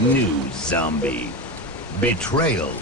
New zombie. Betrayal.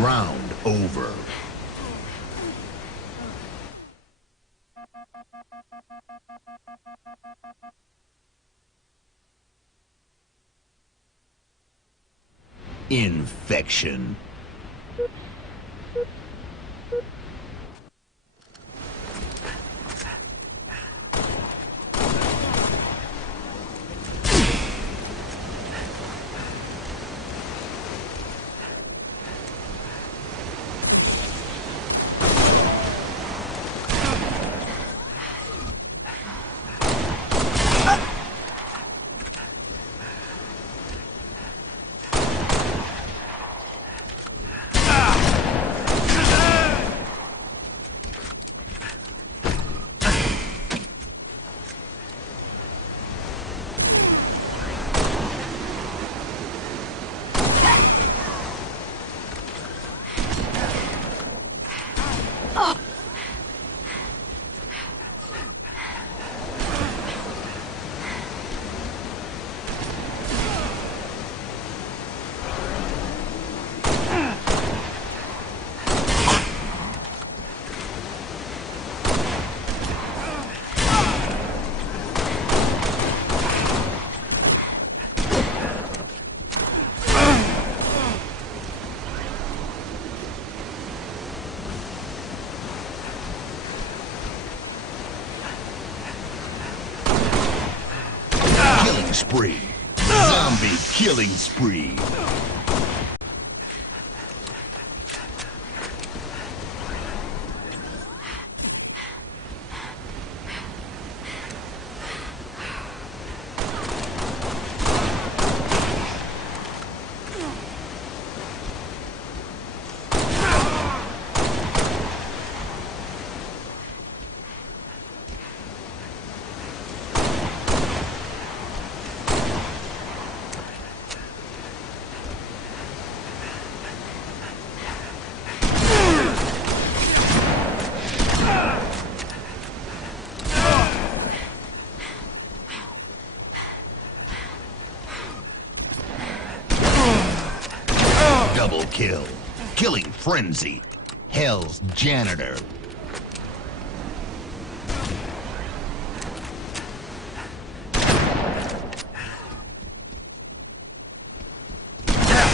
Round over. Infection. Spree. Zombie killing spree. Double kill. Killing frenzy. Hell's janitor.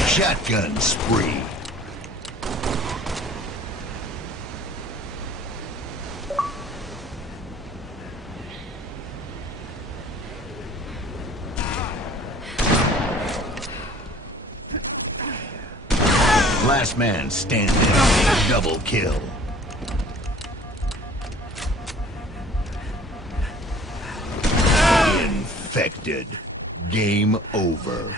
Shotgun spree. Last man standing. Double kill. Infected. Game over.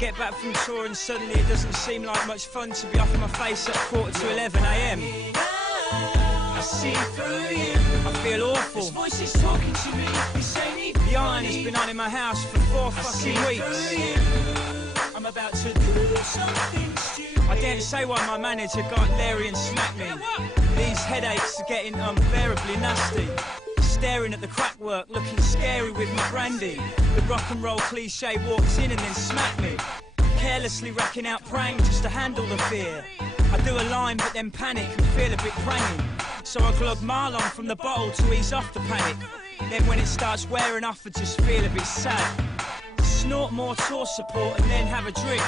get back from tour and suddenly it doesn't seem like much fun to be off my face at 11:45 AM. I see through you. I feel awful. This voice is talking to me. This ain't even The iron has been on in my house for 4 fucking weeks. I'm about to do something stupid. I daren't say why my manager got Larry and smacked me. These headaches are getting unbearably nasty. Staring at the crack work, looking scary with my brandy. The rock and roll cliche walks in and then smacked me. Carelessly racking out prang just to handle the fear. I do a line but then panic and feel a bit pranging. So I glug Marlon from the bottle to ease off the panic. Then when it starts wearing off I just feel a bit sad. Snort more tour support and then have a drink.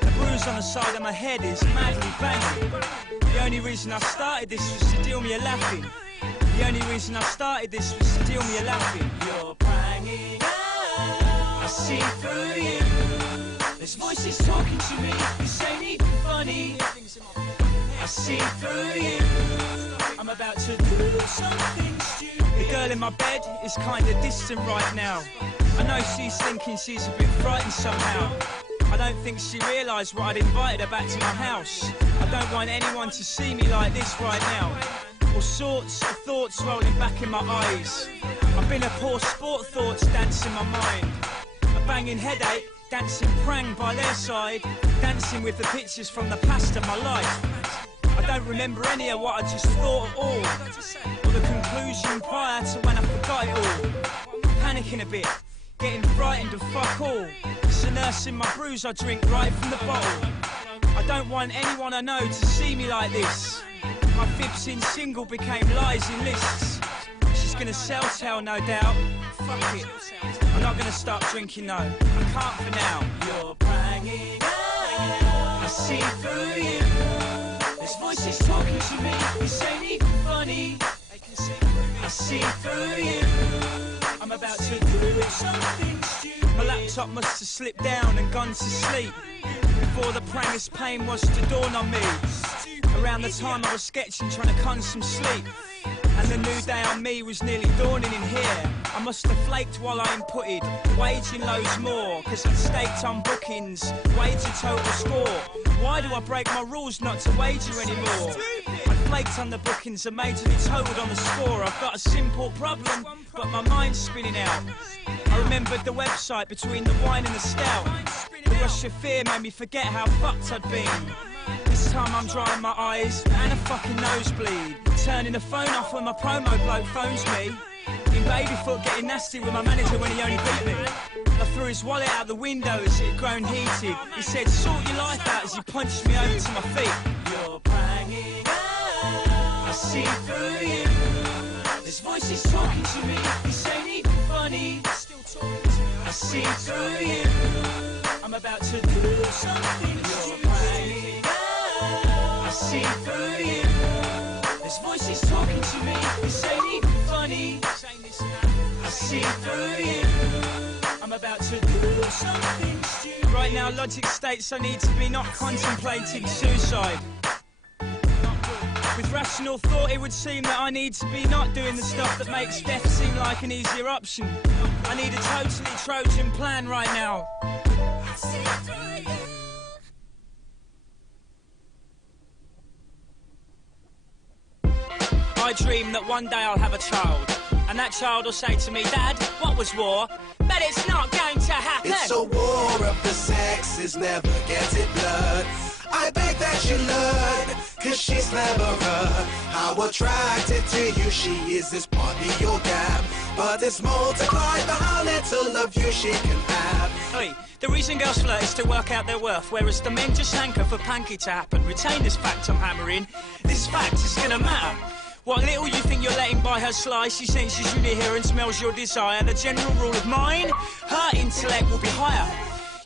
The bruise on the side of my head is madly banging. The only reason I started this was to deal me a laughing. The only reason I started this was to deal me a laughing. You're pranging out. I see through you. This voice is talking to me. This ain't even funny. I see through you. I'm about to do something stupid. The girl in my bed is kinda distant right now. I know she's thinking she's a bit frightened somehow. I don't think she realised what I'd invited her back to my house. I don't want anyone to see me like this right now. All sorts of thoughts rolling back in my eyes. I've been a poor sport, thoughts dance in my mind. A banging headache, dancing prang by their side. Dancing with the pictures from the past of my life. I don't remember any of what I just thought at all. Or the conclusion prior to when I forgot it all. Panicking a bit, getting frightened and fuck all. So nursing my bruise I drink right from the bottle. I don't want anyone I know to see me like this. My fibs in single became lies in lists. She's gonna sell tell no doubt. Fuck it, I'm not gonna stop drinking though. I can't for now. You're pranging out. I see through you. This voice is talking to me. This ain't even funny. I see through you. I'm about to do something stupid. My laptop must have slipped down and gone to sleep before the prangest pain was to dawn on me. Around the time I was sketching, trying to con some sleep, and the new day on me was nearly dawning in here. I must have flaked while I inputted, waging loads more, cause I'd staked on bookings, wagered total score. Why do I break my rules not to wager anymore? I flaked on the bookings and majorly totaled on the score. I've got a simple problem, but my mind's spinning out. I remembered the website between the wine and the stout. The rush of fear made me forget how fucked I'd been. This time I'm drying my eyes and a fucking nosebleed. Turning the phone off when my promo bloke phones me. In babyfoot getting nasty with my manager when he only beat me. I threw his wallet out the window as it had grown heated. He said, sort your life out, as he punched me over to my feet. You're pranging out. I see through you. This voice is talking to me. This ain't even funny. I see through you. I'm about to do something. You're pranging out. I see through you. This voice is talking to me. This ain't even funny. I see through you. I'm about to do something stupid. Right now logic states I need to be not contemplating suicide. With rational thought it would seem that I need to be not doing the stuff that makes death seem like an easier option. I need a totally Trojan plan right now. I see through you. I dream that one day I'll have a child, and that child will say to me, Dad, what was war? But it's not going to happen. It's a war of the sexes, never get it blood. I beg that you learn, cause she's cleverer. How attracted to you she is part of your gap. But it's multiplied by how little of you she can have. Oi, the reason girls flirt is to work out their worth, whereas the men just hanker for panky to happen. Retain this fact I'm hammering. This fact is gonna matter. What little you think you're letting by her sly, she senses you near her and smells your desire. The general rule of mine, her intellect will be higher.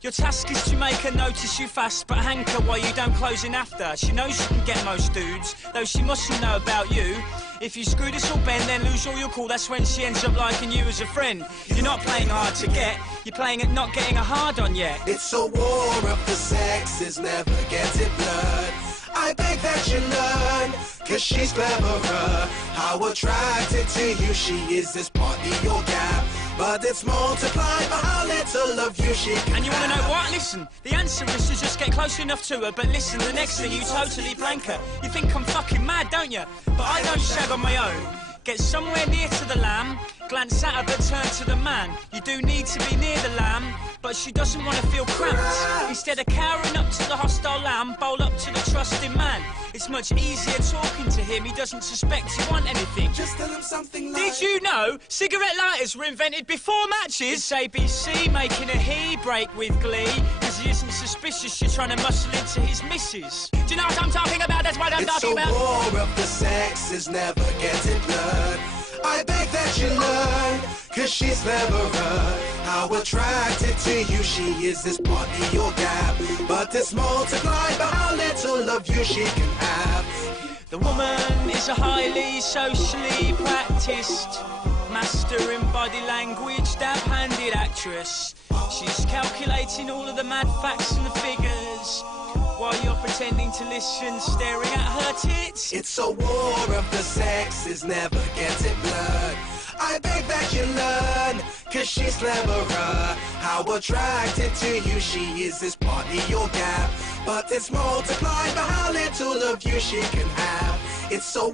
Your task is to make her notice you fast, but hanker while you don't close in after. She knows you can get most dudes, though she mustn't know about you. If you screw this or bend, then lose all your cool, that's when she ends up liking you as a friend. You're not playing hard to get, you're playing at not getting a hard on yet. It's a war of the sexes, never get it blood. I beg that you learn, cause she's cleverer. How attracted to you she is part of your gap. but it's multiplied by how little of you she can And you wanna know have. what? Listen, the answer is to just get close enough to her, but listen, the next thing you totally blank her. You think I'm fucking mad, don't you? But I don't shag on my own. Get somewhere near to the lamb, glance at her but turn to the man. You do need to be near the lamb, but she doesn't want to feel cramped. Instead of cowering up to the hostile lamb, bowl up to the trusting man. It's much easier talking to him, he doesn't suspect you want anything. Just tell him something like, Did you know cigarette lighters were invented before matches? It's ABC making a he break with glee, cause he isn't suspicious you're trying to muscle into his missus. Do you know what I'm talking about? That's what I'm it's talking a about. war of the sexes, never getting blood. I beg that you learn, cause she's cleverer. How attracted to you she is partly your gap, but it's multiplied by how little of you she can have. The woman is a highly socially practiced master in body language, dab-handed actress. She's calculating all of the mad facts and the figures while you're pretending to listen, staring at her tits. It's a war of the sexes, never getting blood. I beg that you learn, cause she's cleverer. How attracted to you she is partly your gap, but it's multiplied by how little of you she can have. It's so